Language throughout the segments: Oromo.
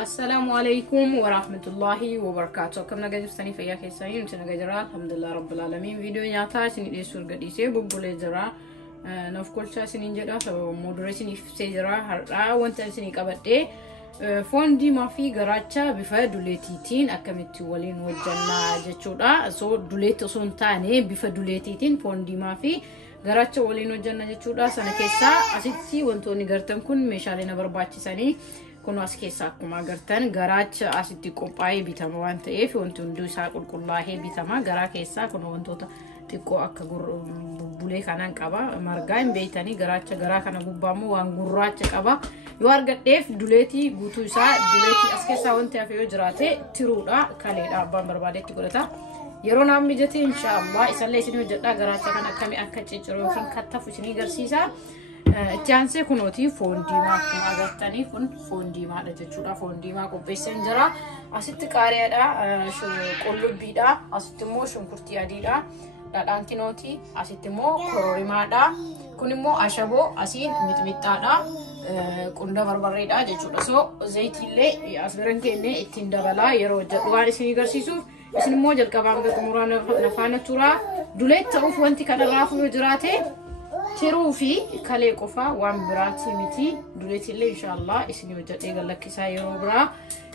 السلام عليكم ورحمة الله وبركاته. كم نجد استني فيا كيساني نتنا جرا الحمد لله رب العالمين. فيديو نياتا سني دي سور قدي سي بقول جرا نفكل شا سني جرا سو مودريسني في جرا هرا وانت سني كبرتة فوندي ما في جراتشا بفدولتيتين أكملت ولين وجنا جتشودا سو دولت سونتاني بفدولتيتين فوندي ما في جراتشا ولين وجنا جتشودا سنة كيسا أسيتي وانتوني جرتم كن مشالنا برباتي سني كونوا أسكيساكم ما قرتن جراج أسيتي كوباي بيتما وانت إيه في وانتون دوسا كل كلها بيتما جرا كيسا كونوا وانتو تكو أكجور بولي كانان كابا مرجعين بيتاني جرا كنا بوبامو وانجورات كابا يوارجت إف دولتي بوتوسا دولتي أسكيسا وانت في وجراتي ترودا كاليدا بامبربادة تقولتا يرونا ميجتي إن شاء الله إسالة سنو جدا جراج كنا كمي أكتر جروفين كتافو سني جرسيسا تيانسي كنوتي فوندي ما كنا قرتني فوندي ما لتجورا فوندي ما كوبيسن جرا أسيت كاريا دا شو كله بيدا أسيتمو شو كرتي أديدا دان كنوتي أسيتمو كوريما دا كونيمو أشابو أسين متمتا دا كوندا بربري دا جورا سو زيت اللي أسبرن كأنه اتندبلا يرو جواري سني قرسيسو اسمه جل كبام كموران نفانا تورا دولت تعوف وانتي كذا رافو جراتي تروفي كالي قفا وان براتي ميتي دولتي اللي إن شاء الله اسمي وجدت قال لك ساير وبرا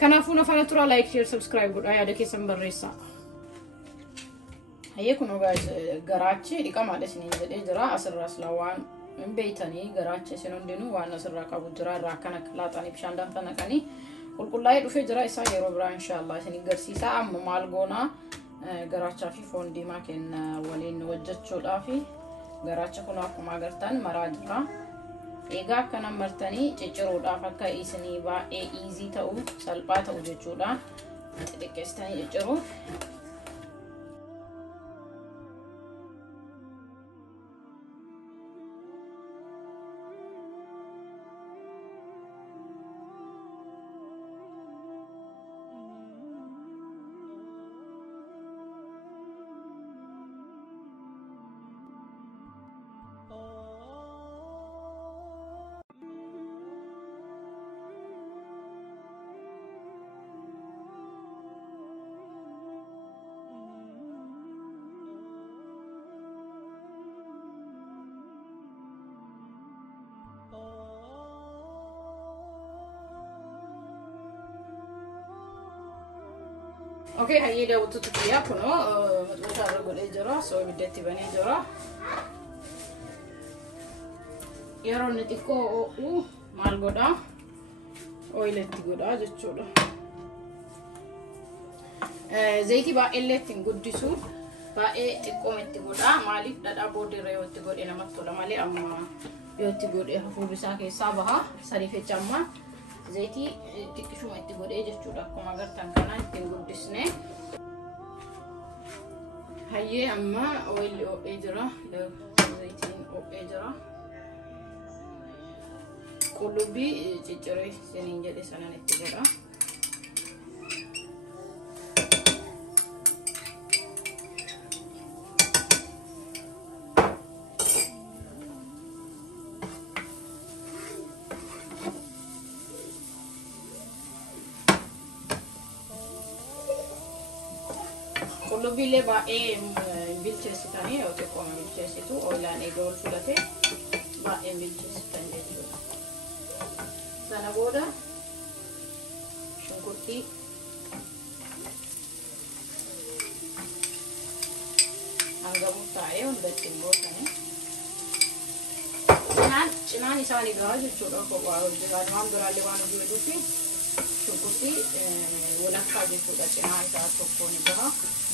كنافونا فنترا لايك شير سبسكرايب قد هذا كيسن بريسا هيكونوا جايز جراتشي دي كم على سنين جدي جرا أسر راس لوان من بيتاني جراتشي سنون دينو وان أسر راكابو جرا راكنا كلاتاني بشاندان فنكاني والكل لا يدوفي جرا ساير وبرا إن شاء الله سنين جرسيسا أم مالجونا جراتشا في فوندي ما كان ولين وجدت شو لافي garacha kuno akkuma agartan marajira egaa kana martani cicciruudhaaf akka isini ba easy ta'u salphaa ta'u jechuudha xixiqqeessitanii cicciru اوكي هي ده وتطيا كنو مطبوخ ارغل اجرا سو بدتي بني جرا يرون نتيكو او مالغودا اويلتي غودا جچودا زيتي با اليتين غدسو با تقومتي غودا مالي ددا بودي ريوتي غودي نمتولا مالي اما يوتي غودي حفو بساكي صابها سريفه جما زيتي تكشو متي غودي جچودا كما غرتان كانا تنغدسنه هي اما اويل او اجرا زيتين او اجرا قلبي جيجري سنين جدي سنه نتيجه Kalau bile ba bilchesi tani o te koma bilchesi tu o la ne dol sulate ba bilchesi tani tu sana boda shungkurti angga mutae on betin boda ne cinan isani gaaj choda ko ba jagad mam dorale wanu dufi shungkurti wala kaje choda cinan ta to ko ni ba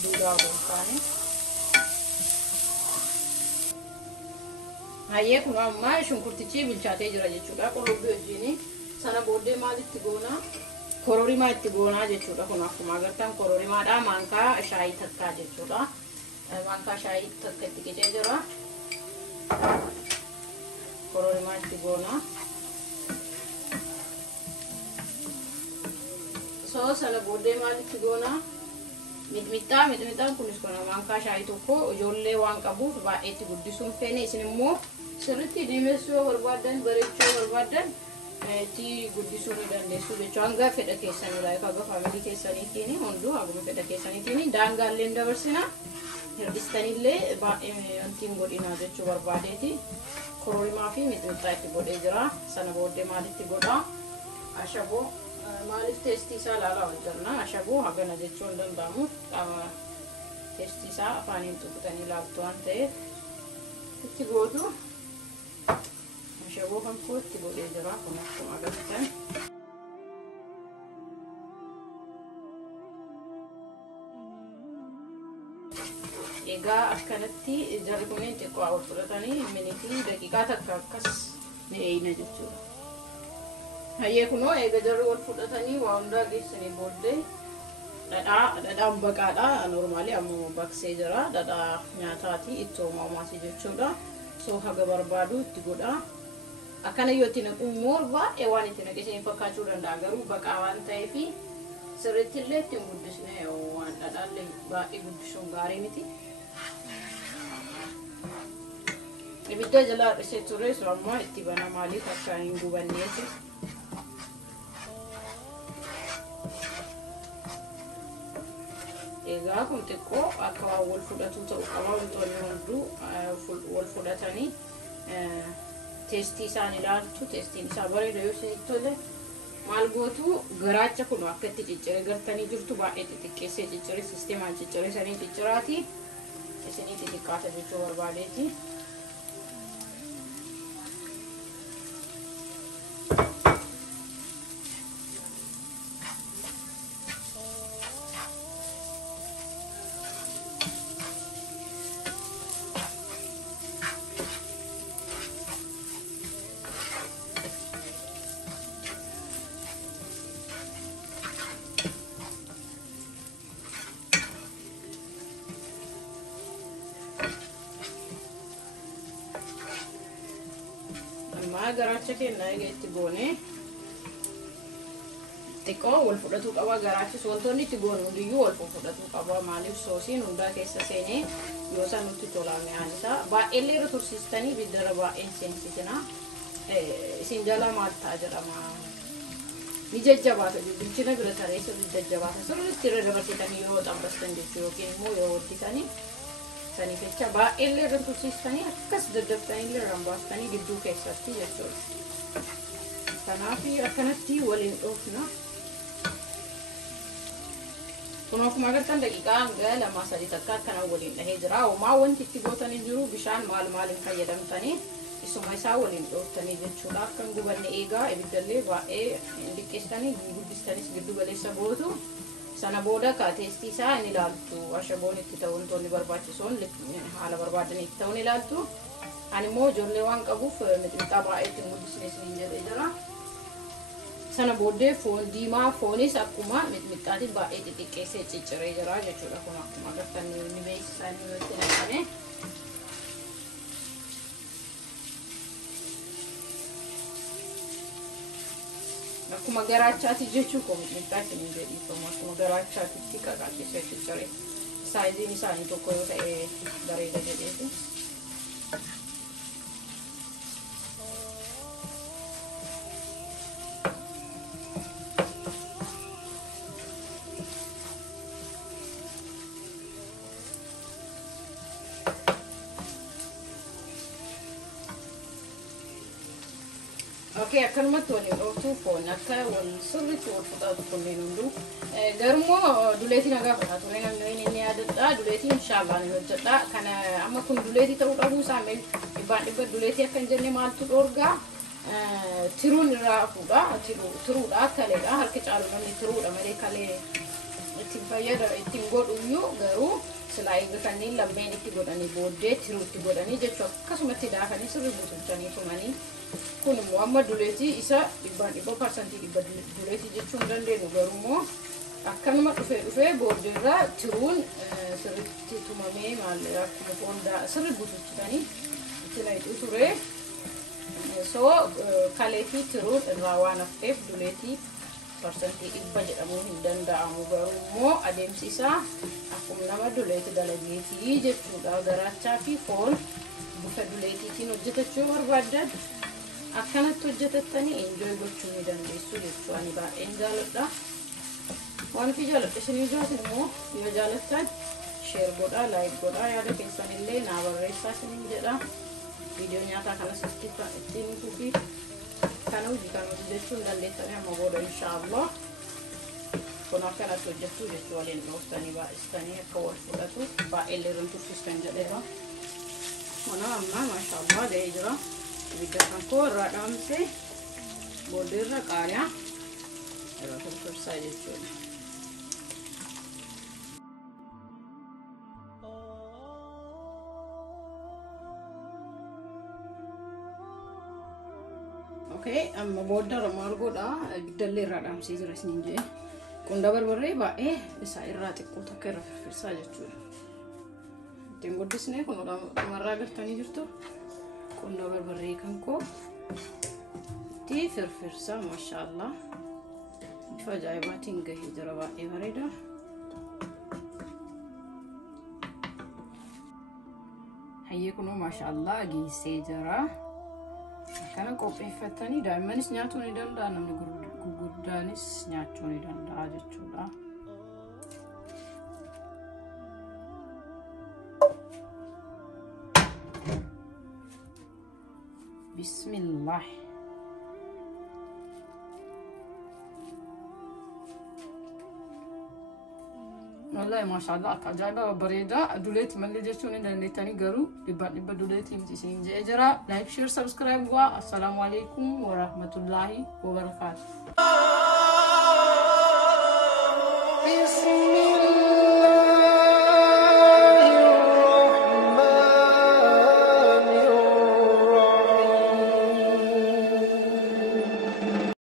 दूधा बोलता है हाँ ये कुना मैं शुंकुर्ती ची बिल्चाते जरा जे चुड़ा को लोग बेचीनी साना बोर्डे मार इत्ती गोना कोरोरी मार इत्ती गोना जे चुड़ा कुना कुमा करता हूँ कोरोरी मारा मांका शाही थक्का जे चुड़ा मांका शाही थक्के इत्ती के जरा कोरोरी मार इत्ती गोना सो साना बोर्डे मार इत्ती गोना Mitmita kunis kono manka shayi tokko ijoollee waan qabuuf baay'eetti guddisuun feene isin immoo sirriitti diimessuu barbaadan bareechuu barbaadan itti guddisuu ni dandeessu jechuudha. Hanga fedha keessanii laayika hanga faamilii keessaniitiin hunduu haguma fedha keessaniitiin daangaallee dabarsina. Hir'istanillee baay'ee antiin godhina jechuu barbaadeeti. Kororimaa fi mixmixaa itti godhee jira. Sana booddee maalitti godhaa? Ashaboo maaliif teestii isaa ilaalaa hojjanna. Ashaboo hagana jechuu hin danda'amu. Teestii isaa afaaniin tuqutanii ilaaltu waan ta'eef itti gootu. Ashaboo kan koo itti godhee jira kun akkuma agartan. Egaa akkanatti jarri kunneen xiqqoo ol fudhatanii minitii daqiiqaa takka akkas ni eeyna jechuudha. Hayyee kunoo eega jarri ol fudhatanii waa hundaa geessanii booddee dhadhaan baqaadha. Normaalii ammoo baqsee jira. Dhadhaa nyaataati ittoo maamaati jechuudha. So haga barbaadu itti godha. Akkana yoo itti naqu immoo baay'ee waan itti naqisanii fakkaachuu danda'a. Garuu baqaa waan ta'eef sirriitti illee ittiin guddisne waan dhadhaallee baay'ee guddisuun gaarii miti. Ibidda jalaa dhisee ture so amma itti bana maaliif akka hin gubanneeti. Egaa kun xiqqoo akka waan wal fudhatu ta'u qaba. Wantoonni hunduu wal fudhatanii teestii isaan ilaaltu. Teestiin isaa bareeda yoo isinitti tole maal gootu garaacha kun akka itti ciccire gartanii jirtu baay'ee xixiqqeessee ciccire sisteemaan ciccireessanii cicciraati. Isinii xixiqqaata jechuu barbaadeeti. Garaacha kenna egaa itti goone xiqqoo wal fudhatu qaba. Garaachis wantoonni itti goone hundiyyuu wal fudhatu qaba. Maaliif soosiin hundaa keessa seenee yoo san nutti tolaame aanisa baay'eellee irra tursiistanii ibiddara baay'een seensisina. Isin jala maal ta'a jedhama ni jajjabaata. Bilchina bira tareessa ni jajjabaata. Sirriitti irra dabarsitanii yoo xabbastan jechuu yookiin immoo yoo hojjetanii sanii jecha baay'eellee irra tursiistanii akkas daddaftanii irraan baastanii gidduu keessatti jechuudha. Kanaaf akkanatti waliin dhoofna. Kun akkuma agartan daqiiqaa hanga 2-3 takka akkana waliin dhahee jira. Homaa wanti itti gootanii jiru bishaan maaliin fayyadamtanii isuma isaa waliin dhooftanii jechuudha. Akka hin gubanne eegaa ibiddallee baay'ee liqqeessanii guddistanis giddu galeessa gootu. Sana booda teestii isaa ni ilaaltu. Ashaboon itti ta'u wantoonni barbaachisoon haala barbaadanitti ta'uu ni ilaaltu. Ani immoo ijoollee waan qabuuf mixmixaa baay'ee ittiin guddisnee isiniin jedhee jira. Sana booddee foon diimaa foonis akkuma mixmixaatti baay'ee xixiqqeessee cicciree jira jechuudha. Kun akkuma agartan ni beeksisan yoo itti naqame. Akkuma garaachaati jechuun kun mixmixaatti ni jedhifamu. Akkuma garaachaatti qaqal'isee cicciree saayiziin isaanii tokko yoo ta'e bareeda jedheetu. Okay, akkanumatti waliin dhooftuu foon akka wal sirriitti wal fudhatu kunneen hunduu. Garuu duleetiin agaafata ture namni inni yaadadha. Duleetiin inshaallah ni hojjedha. Kana amma kun duleetii ta'uu dhabuu isaa dhibba duleetii akka hin jenne maaltu dhoorgaa tiruun irraa fuudha. Tiruudha kaleedha. Harki caalu namni tiruudha malee kalee ittiin fayyada ittiin godhuyyuu garuu silaa eega kanneen lammeen itti godhanii booddee tiruutti godhanii jechuudha. Akkasumatti daakanii sirrii butuchanii tumanii. Kun immoo amma duleetii isa 100% duleetii jechuun hin dandeenyu. Garuu immoo akkanuma dhufee booddeerraa tiruun sirriitti tumamee maal akkuma foondaa sirrii butuchitanii itti naqxuu ture. So kalee fi tiruun irraa waan hafteef duleetii parsantii 100 jedhamuu hin danda'amu. Garuu immoo adeemsi isaa akkuma nama duleetii dalageetii jechuudha. Garaachaa fi foon bifa duleetiitiin hojjetachuu barbaaddan akkanatti hojjetattanii enjoy gochuu ni dandeessu jechuudha. Ani baay'een jaaladha. Wanti jaaladha isinii jaatin immoo yoo jaalattan share godhaa, like godhaa, yaada keessan illee naa barreessaa isiniin jedha. Viidiyoo nyaataa kanas ittiin tufi kana hojii jechuun dandeettanii amma booda inshaallah. Kun akkanatti hojjechuu jechuudha. Waliin dhooftanii baay'istanii akka wal fudhatu baay'ee illee irraan tursiistan jedheera. Mana amma maashaallah ga'ee jira. Ibidda kan koo irraa dhaamsee booddee irra qaariyaa irra tursaa jechuudha. Okay, amma booda maal godha ibidda illee irraa dhaamsee jira isiniin jedhe. Qunda barbarree baay'ee isaa irraa xiqqoo takka irra firfirsaa jechuudha. Ittiin guddisnee kun dhumarraa galtanii jirtu. Qunda barbarree kan koo itti firfirsaa maashaallah. Bifa ajaa'ibaatiin gahee jira baay'ee bareeda. Hayyee kunoo maashaallah geessee jira. Kana qopheeffatanii daa'immanis nyaachuu ni danda'a, namni gurguddaanis nyaachuu ni danda'a jechuudha. Bismillah. Wallahi maashaallah akka ajaa'iba bareeda. Duleetti malee jechuun ni dandeettanii garuu dhibba duleetti miti isiniin jedhee jira. Like, share, subscribe godhaa. Assalaamu alaikum wa rahmatullahi wa barakaatuh.